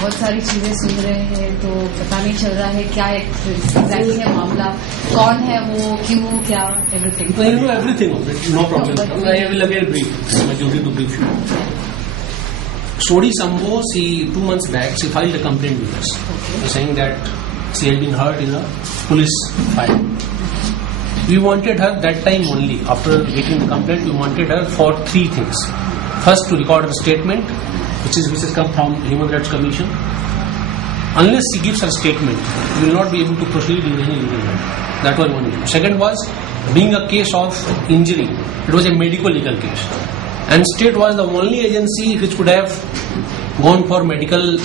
बहुत सारी चीजें सुन रहे हैं तो पता नहीं चल रहा है क्या एग्जैक्टली है मामला, कौन है वो, क्यों, क्या, everything. Everything. No problem. I will again brief. It's my duty to brief you. Sodi Sambo, 2 months back, she filed a complaint with us, saying that she had been hurt in a police fire. We wanted her that time only. After getting the complaint, we wanted her for 3 things. First, to record her statement, which has come from Human Rights Commission. Unless she gives her statement, we will not be able to proceed in any legal matter. That was one issue. Second was, being a case of injury, it was a medical legal case. And state was the only agency which could have gone for medical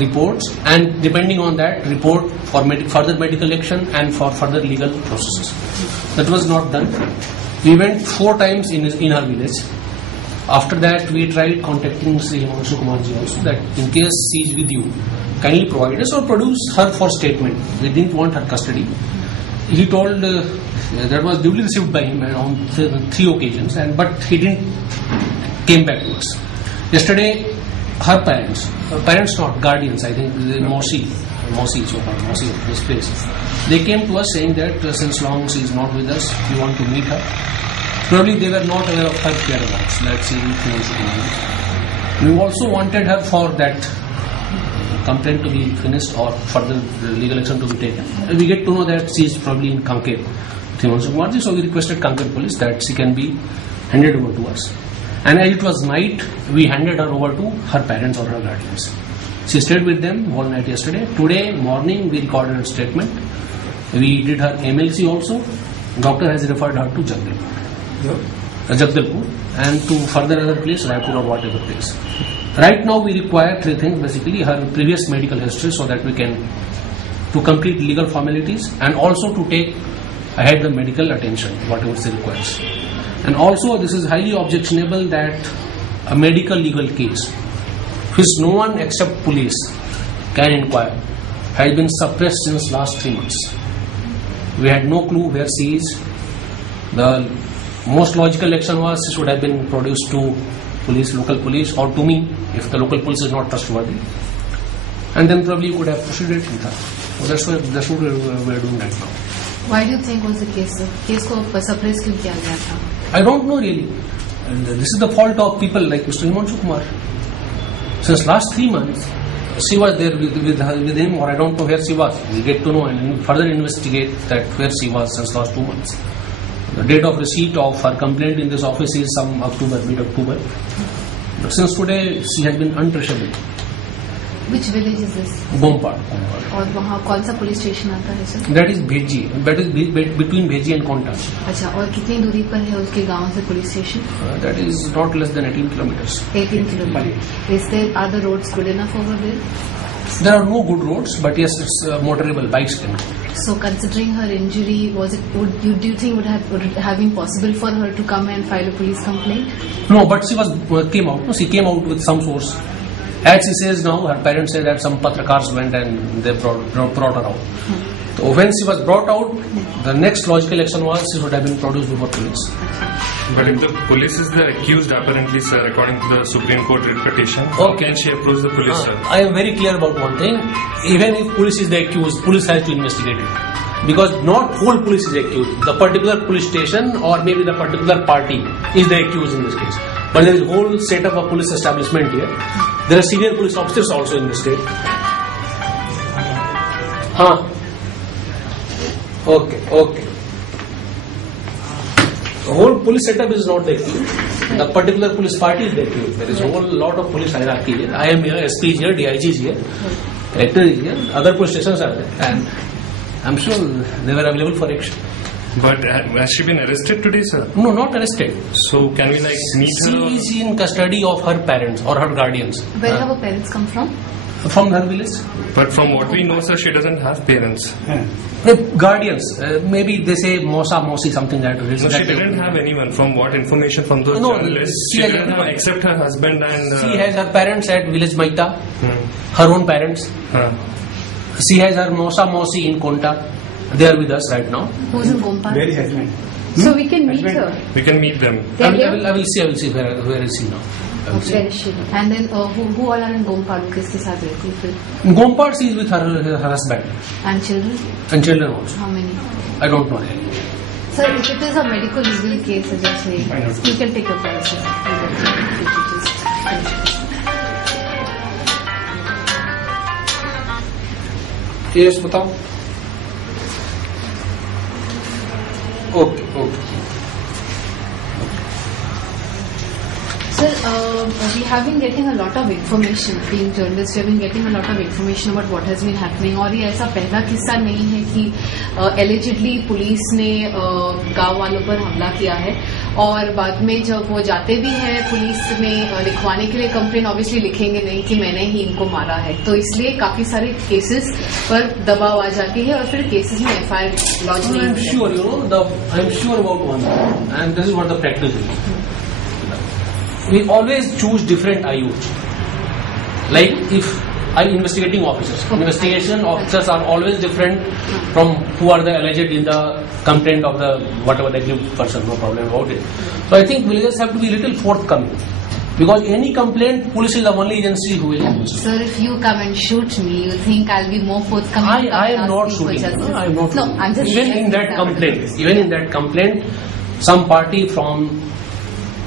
reports and depending on that report for further medical action and for further legal processes. That was not done. We went 4 times in our village. After that, we tried contacting Sri Himanshu Kumarji also, that in case she is with you, kindly provide us or produce her for statement. We didn't want her custody. He told that was duly received by him on 3 occasions, but he didn't came back to us. Yesterday, her parents not guardians, I think the Mosi of this place, they came to us saying that since long she is not with us, we want to meet her. Probably they were not aware of her whereabouts. Let's see if we also wanted her for that complaint to be finished or further legal action to be taken. We get to know that she is probably in Kanker, so we requested Kanker police that she can be handed over to us. And as it was night, we handed her over to her parents or her guardians. She stayed with them all night yesterday. Today morning, we recorded her statement. We did her MLC also. Doctor has referred her to Jagdalpur and to further other place, Raipur or whatever place. Right now, we require 3 things basically: her previous medical history, so that we can to complete legal formalities, and also to take ahead the medical attention, whatever she requires. And also, this is highly objectionable that a medical legal case, which no one except police can inquire, has been suppressed since last 3 months. We had no clue where she is. The most logical action was she should have been produced to police, local police, or to me if the local police is not trustworthy. And then probably you could have proceeded with her. So that's what we are doing right now. Why do you think was the case? Case को suppress क्यों किया गया था? I don't know really. And this is the fault of people like Mr. Himanshu Kumar. Since last 3 months, she was there with him, or I don't know where she was. We get to know and further investigate that where she was since last 2 months. The date of receipt of her complaint in this office is some mid-October. But since today, she has been untraceable. Which village is this? Bompad. और वहाँ कौन सा police station आता है sir? That is Bheji. That is between Bheji and Konta. अच्छा, और कितनी दूरी पर है उसके गांव से police station? That is not less than 18 kilometers. 18 kilometers. Are the roads good enough over there? There are no good roads, but yes, it's motorable. Bikes can go. So, considering her injury, do you think would have been possible for her to come and file a police complaint? No, but she came out. No, she came out with some source. As she says now, her parents say that some patrakars went and they brought her out. So when she was brought out, the next logical action was she should have been produced before police. But if the police is the accused, apparently, sir, according to the Supreme Court writ petition, how can she approach the police, sir? I am very clear about one thing. Even if police is the accused, police has to investigate it. Because not whole police is accused. The particular police station or maybe the particular party is the accused in this case. But there is a whole set of a police establishment here. There are senior police officers also in the state. Okay. The whole police setup is not the accused. The particular police party is the accused. There is a whole lot of police hierarchy here. I am here, SP is here, DIG is here, Collector is here, other police stations are there. And I'm sure they were available for action. But has she been arrested today, sir? No, not arrested. So can we meet her? She is in custody of her parents or her guardians. Where have her parents come from? From her village. But from what we know, sir, she doesn't have parents. Guardians. Maybe they say Mosi, something like that. No, she didn't have anyone. From what information from those journalists, she didn't have except her husband and... She has her parents at village Maita. Her own parents. She has her Mosi in Konta. They are with us right now. Who's in Gompa? Where is husband? So we can meet her. We can meet them. I will see where is she now. Okay. And then who all are in Gompadu? किसके साथ रहती है फिर? Gompad, she is with her husband. And children? And children also. How many? I don't know really. Sir, if it is a medical legal case, as I say, you can take a price. Yes, बताओ. Okay. Sir, we have been getting a lot of information. Being journalists, we have been getting a lot of information about what has been happening. और ये ऐसा पहला किस्सा नहीं है कि allegedly police ने गांव वालों पर हमला किया है और बाद में जब वो जाते भी हैं पुलिस में लिखवाने के लिए कंप्लेन ऑब्वियसली लिखेंगे नहीं कि मैंने ही इनको मारा है, तो इसलिए काफी सारे केसेस पर दबाव आ जाती है और फिर केसेस में FIR लॉन्च नहीं होती. I'm sure about one thing, and this is what the practice is. We always choose different IOs. Like if I'm investigating officers. Investigation officers are always different from who are the alleged in the complaint of the whatever they give person. No problem about it. So I think villagers have to be little forthcoming. Because any complaint, police is the only agency who will answer. Sir, if you come and shoot me, you think I'll be more forthcoming? I am not shooting. No, I am not. No, I'm just even in that complaint, some party from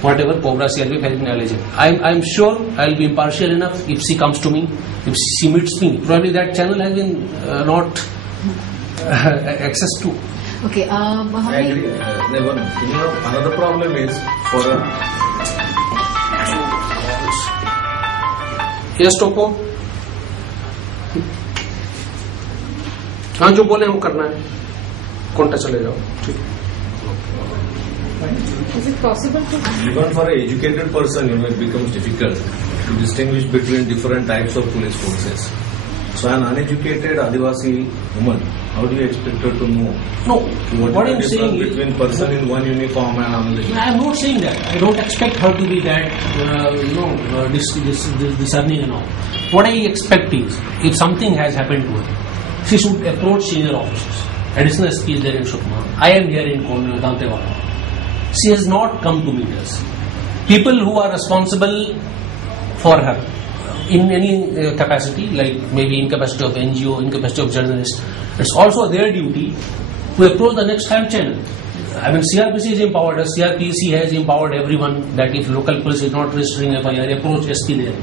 whatever Cobra CRPF has been alleged. I'm sure I'll be impartial enough if she comes to me, if she meets me. Probably that channel has been not access to. Okay. I agree. Another problem is for Yes, Topo. हाँ जो बोले हम करना है कौनटा चले जाओ ठीक. Is it possible to? Even for an educated person, it becomes difficult to distinguish between different types of police forces. So an uneducated Adivasi woman, how do you expect her to know? No, what I'm saying is between person in one uniform and another. I am not saying that. I don't expect her to be that, discerning and all. What I expect is, if something has happened to her, she should approach senior officers. Additional SP is there in Shukma. I am here in Dantewala. She has not come to meet us. People who are responsible for her in any capacity, like maybe in capacity of NGO, in capacity of journalist, it's also their duty to approach the next higher channel. I mean, CRPC has empowered us. CRPC has empowered everyone that if local police is not registering FIR, approach SP there.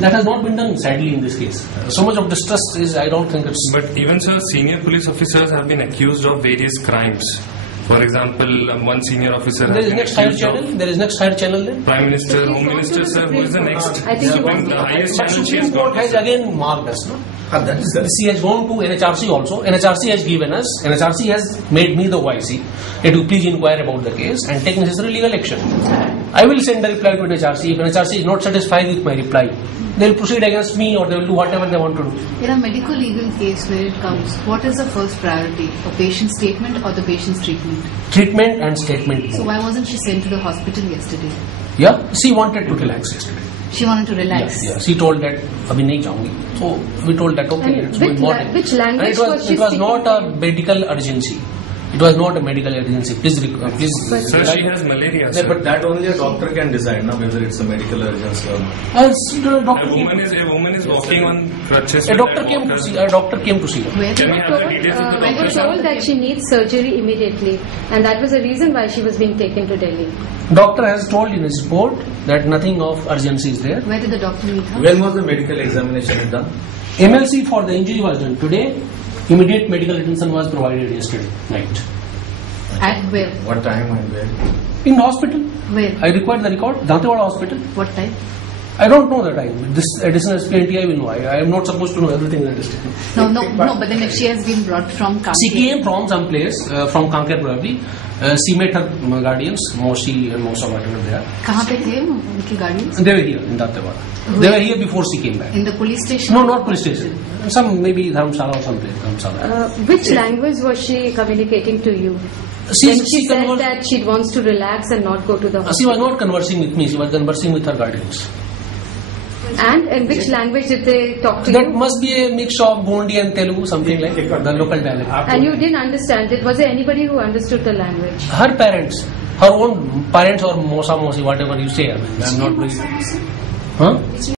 That has not been done, sadly, in this case. So much of distrust is, I don't think it's... But even, sir, senior police officers have been accused of various crimes. For example, one senior officer there is next higher channel. There is next higher channel there. Prime Minister, Home Minister, sir, who is the next? I think the highest but channel she Supreme has Court got. has again marked us. No? She has gone to NHRC also. NHRC has given us. NHRC has made me the YC. That you please inquire about the case and take necessary legal action. I will send a reply to NHRC. If NHRC is not satisfied with my reply, they will proceed against me or they will do whatever they want to do. In a medical legal case where it comes, what is the first priority? A patient's statement or the patient's treatment? Treatment and statement. So why wasn't she sent to the hospital yesterday? Yeah, she wanted to relax yesterday. She wanted to relax. Yeah. She told that abhi nahi jaungi. So we told that okay, it's good morning. Which language it was not a medical urgency. It was not a medical emergency. Please. Sir, she has malaria. Sir. But that only a doctor can decide, na, whether it's a medical emergency or not. A woman is walking on crutches. A doctor came to see. A doctor came to see her. Where Can we have the details of the We were doctor? told that she needs surgery immediately, and that was the reason why she was being taken to Delhi. Doctor has told in his report that nothing of urgency is there. Where did the doctor meet her? When was the medical examination done? MLC for the injury was done today. Immediate medical attention was provided yesterday night. At where? What time and where? In the hospital. Where? I required the record. Dantewala hospital. What time? I don't know the time. This additional SPNT I will know. I am not supposed to know everything in the district. No. But then if she has been brought from Kanker. She came from some place, from Kanker probably. She met her guardians, Moshi and Mosa, whatever they are. कहाँ पे थे उनके guardians? They were here in Dantewala. They were here before she came back. In the police station? No, not police station. Some maybe Dharamshala or some place. Dharamshala. Which language was she communicating to you? When she said that she wants to relax and not go to the hospital. She was not conversing with me. She was conversing with her guardians. And in which language did they talk to That you? must be a mix of Gondi and Telugu, something like the local dialect. And you didn't understand it. Was there anybody who understood the language? Her parents her own parents or mosa mosi, whatever you say. I mean, I'm not doing. Huh?